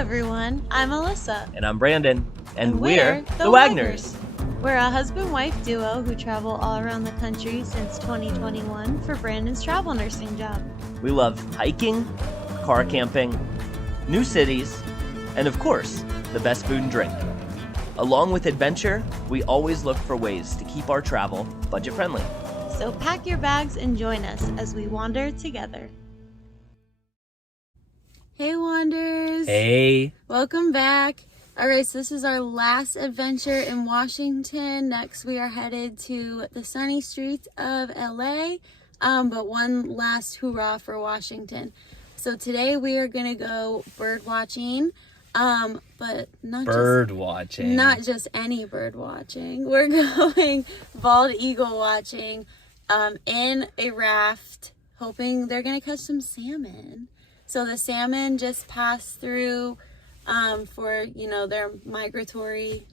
everyone, I'm Alyssa. And I'm Brandon. And we're the Wagners. We're a husband-wife duo who travel all around the country since 2021 for Brandon's travel nursing job. We love hiking, car camping, new cities, and of course, the best food and drink. Along with adventure, we always look for ways to keep our travel budget-friendly. So pack your bags and join us as we wander together. Hey Wanders! Hey! Welcome back. Alright, so this is our last adventure in Washington. Next we are headed to the sunny streets of LA, but one last hoorah for Washington. So today we are going to go bird watching, but not just any bird watching. We're going bald eagle watching in a raft, hoping they're going to catch some salmon. So the salmon just passed through for, their migratory.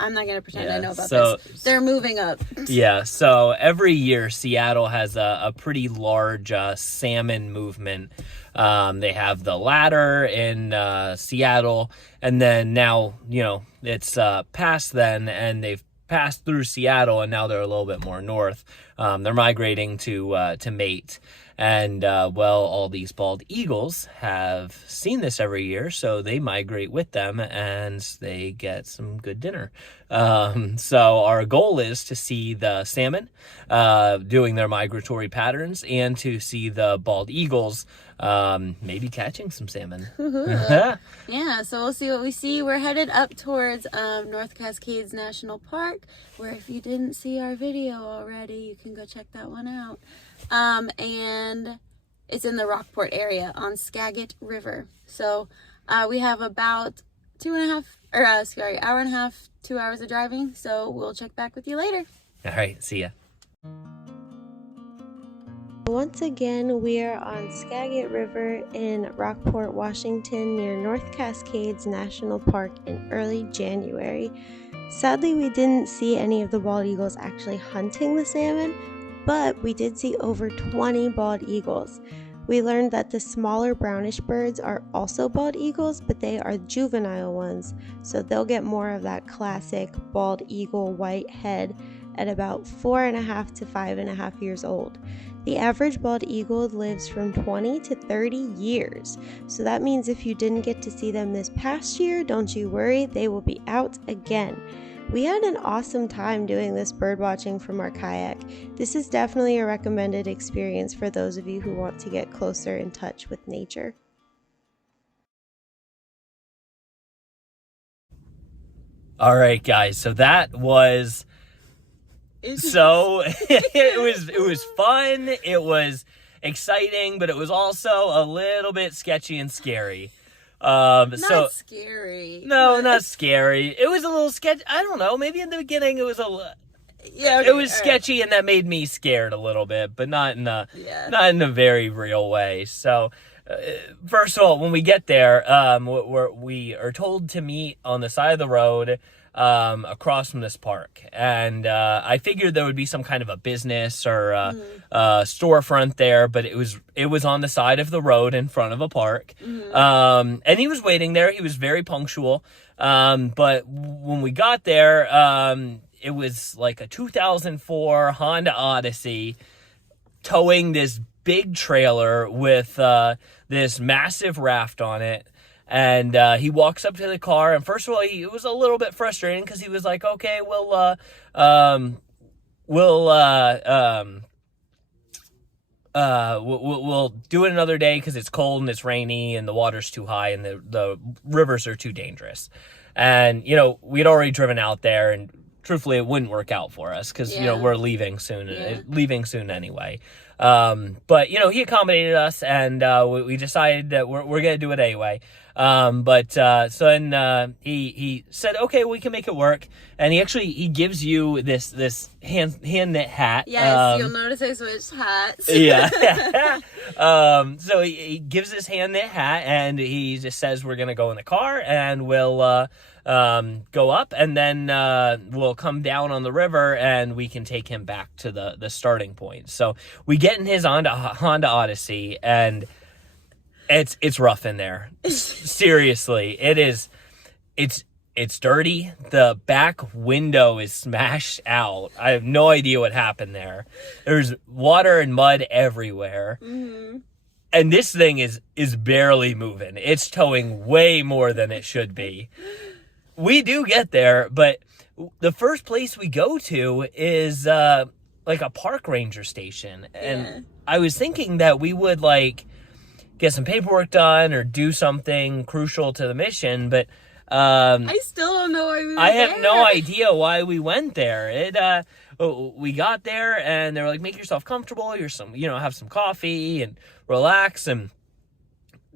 I'm not going to pretend I know about this. They're moving up. Yeah, so every year Seattle has a pretty large salmon movement. They have the ladder in Seattle, and then now, it's past then, and they've passed through Seattle, and now they're a little bit more north. They're migrating to mate. And, all these bald eagles have seen this every year, so they migrate with them and they get some good dinner. So our goal is to see the salmon doing their migratory patterns and to see the bald eagles maybe catching some salmon. Yeah, so we'll see what we see. We're headed up towards North Cascades National Park, where if you didn't see our video already, you can go check that one out. And it's in the Rockport area on Skagit River. So we have about hour and a half, 2 hours of driving. So we'll check back with you later. All right, see ya. Once again, we are on Skagit River in Rockport, Washington, near North Cascades National Park in early January. Sadly, we didn't see any of the bald eagles actually hunting the salmon, but we did see over 20 bald eagles. We learned that the smaller brownish birds are also bald eagles, but they are juvenile ones, so they'll get more of that classic bald eagle white head at about 4.5 to 5.5 years old. The average bald eagle lives from 20 to 30 years, so that means if you didn't get to see them this past year, don't you worry, they will be out again. We had an awesome time doing this bird watching from our kayak. This is definitely a recommended experience for those of you who want to get closer in touch with nature. All right, guys, so that was... So it was fun, it was exciting, but it was also a little bit sketchy and scary. Not scary. No, not scary. It was a little sketchy. I don't know. Maybe in the beginning it was it was sketchy, right. And that made me scared a little bit, but not in a very real way. So, first of all, when we get there, we are told to meet on the side of the road across from this park, and I figured there would be some kind of a business or storefront there, but it was on the side of the road in front of a park. And he was waiting there. He was very punctual, but when we got there, it was like a 2004 Honda Odyssey towing this big trailer with this massive raft on it. And he walks up to the car, and first of all, it was a little bit frustrating because he was like, "Okay, we'll do it another day because it's cold and it's rainy and the water's too high and the rivers are too dangerous." And we'd already driven out there, and truthfully, it wouldn't work out for us because we're leaving soon, anyway. But he accommodated us, and we decided that we're gonna do it anyway. So then he said, "Okay, we can make it work." And he gives you this hand knit hat. Yes, you'll notice I switched hats. Yeah. So he gives this hand knit hat, and he just says we're gonna go in the car, and we'll go up, and then we'll come down on the river, and we can take him back to the starting point. So we get in his Honda Odyssey, and It's rough in there. Seriously, it is. It's dirty. The back window is smashed out. I have no idea what happened there. There's water and mud everywhere. Mm-hmm. And this thing is barely moving. It's towing way more than it should be. We do get there, but the first place we go to is like a park ranger station. And I was thinking that we would like get some paperwork done or do something crucial to the mission, but I still don't know why we went there. I have no idea why we went there. We got there and they were like, make yourself comfortable. Have some coffee and relax. And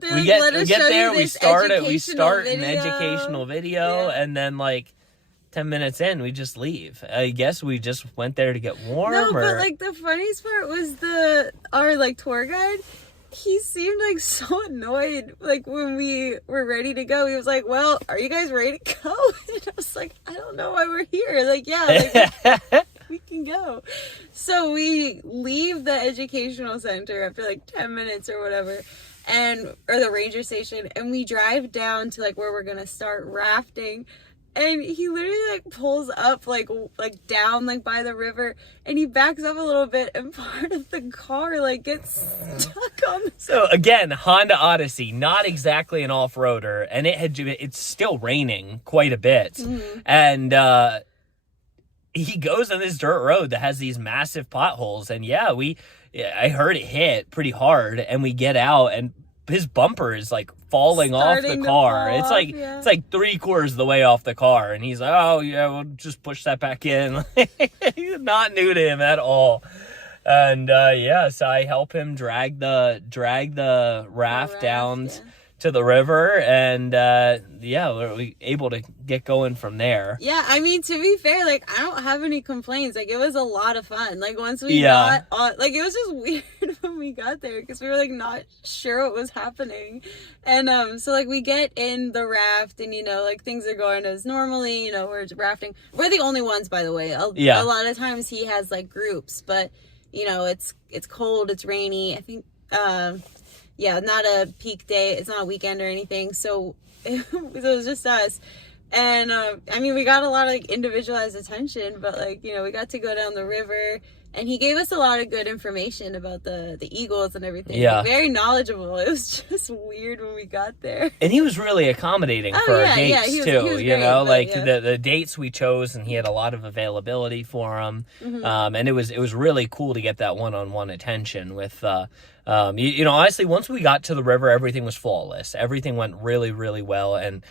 we get there. We start an educational video, and then like 10 minutes in, we just leave. I guess we just went there to get warm. No, but like the funniest part was our like tour guide. He seemed like so annoyed, like when we were ready to go. He was like, well, are you guys ready to go? And I was like, I don't know why we're here. Like, yeah, like, we can go. So we leave the educational center after like 10 minutes or whatever, or the ranger station, and we drive down to like where we're going to start rafting. And he literally like pulls up like down like by the river, and he backs up a little bit, and part of the car like gets stuck on the... So again, Honda Odyssey, not exactly an off-roader, and it's still raining quite a bit. Mm-hmm. And he goes on this dirt road that has these massive potholes, and I heard it hit pretty hard, and we get out, and his bumper is like falling off the car. It's like it's like 3/4 of the way off the car, and he's like, "Oh yeah, we'll just push that back in." He's not new to him at all. And so I help him drag the raft down to the river, and we're able to get going from there. Yeah, I mean, to be fair, like I don't have any complaints. Like it was a lot of fun. Like once we got on, like it was just weird when we got there because we were like not sure what was happening, and so like we get in the raft, and like things are going as normally. We're rafting. We're the only ones, by the way. A lot of times he has like groups, but it's cold, it's rainy. I think not a peak day. It's not a weekend or anything. So it was just us. And, I mean, we got a lot of like individualized attention, but like, we got to go down the river, and he gave us a lot of good information about the eagles and everything. Yeah. Like, very knowledgeable. It was just weird when we got there. And he was really accommodating for our dates too. He was great, the dates we chose, and he had a lot of availability for them. Mm-hmm. And it was really cool to get that one-on-one attention with, honestly, once we got to the river, everything was flawless. Everything went really, really well, and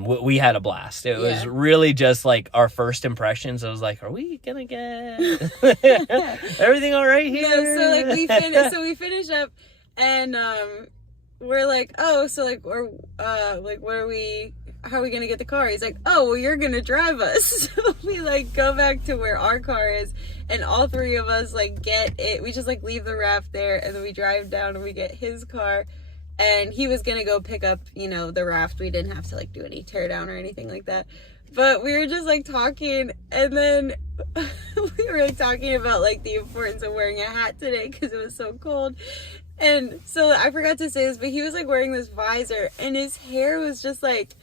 we had a blast. It was really just like our first impressions. I was like, "Are we gonna get everything all right here?" Yeah, so like we finish up, and we're like, "Oh, so like we're like, how are we gonna get the car?" He's like, "Oh, well, you're gonna drive us." So we like go back to where our car is, and all three of us like get it. We just like leave the raft there, and then we drive down and we get his car. And he was gonna go pick up, the raft. We didn't have to like do any tear down or anything like that. But we were just like talking, and then we were like talking about like the importance of wearing a hat today because it was so cold. And so I forgot to say this, but he was like wearing this visor, and his hair was just like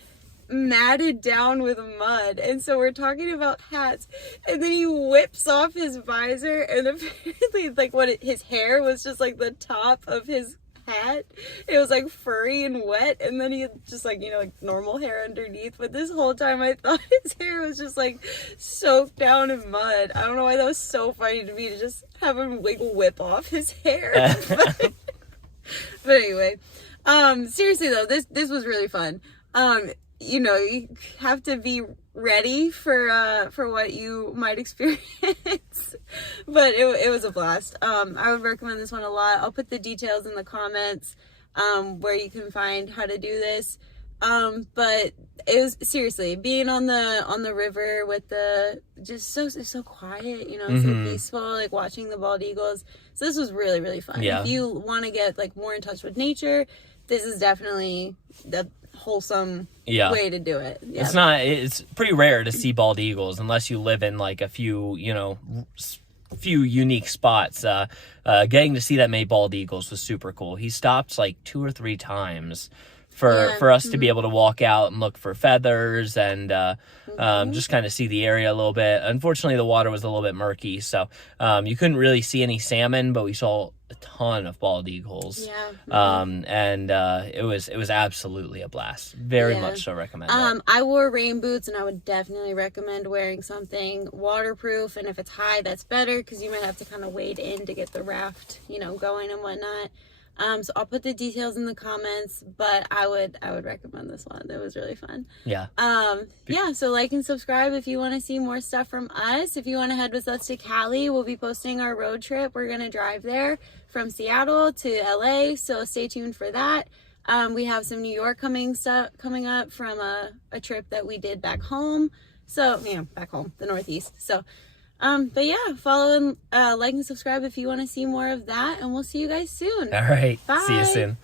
matted down with mud. And so we're talking about hats, and then he whips off his visor, and apparently like his hair was just like the top of his hat. It was like furry and wet, and then he had just like like normal hair underneath. But this whole time I thought his hair was just like soaked down in mud. I don't know why that was so funny to me, to just have him like whip off his hair. But anyway, seriously though, this was really fun. You have to be ready for what you might experience. But it was a blast. I would recommend this one a lot. I'll put the details in the comments where you can find how to do this. But it was seriously being on the river with it's so quiet, it's so peaceful, like watching the bald eagles. So this was really, really fun. Yeah. If you want to get like more in touch with nature, this is definitely the wholesome way to do it. Yeah. It's pretty rare to see bald eagles unless you live in like a few, few unique spots. Getting to see that many bald eagles was super cool. He stopped like 2 or 3 times for us to be able to walk out and look for feathers and just kind of see the area a little bit. Unfortunately, the water was a little bit murky, so you couldn't really see any salmon, but we saw a ton of bald eagles. And it was absolutely a blast. Very much so recommend it. I wore rain boots, and I would definitely recommend wearing something waterproof, and if it's high, that's better, because you might have to kind of wade in to get the raft, going and whatnot. So I'll put the details in the comments, but I would recommend this one. It was really fun. So like and subscribe if you want to see more stuff from us. If you want to head with us to Cali, we'll be posting our road trip. We're going to drive there from Seattle to LA, so stay tuned for that. We have some New York coming up from a trip that we did back home. So, back home, the Northeast. So, but yeah, follow and like and subscribe if you want to see more of that, and we'll see you guys soon. All right. Bye. See you soon.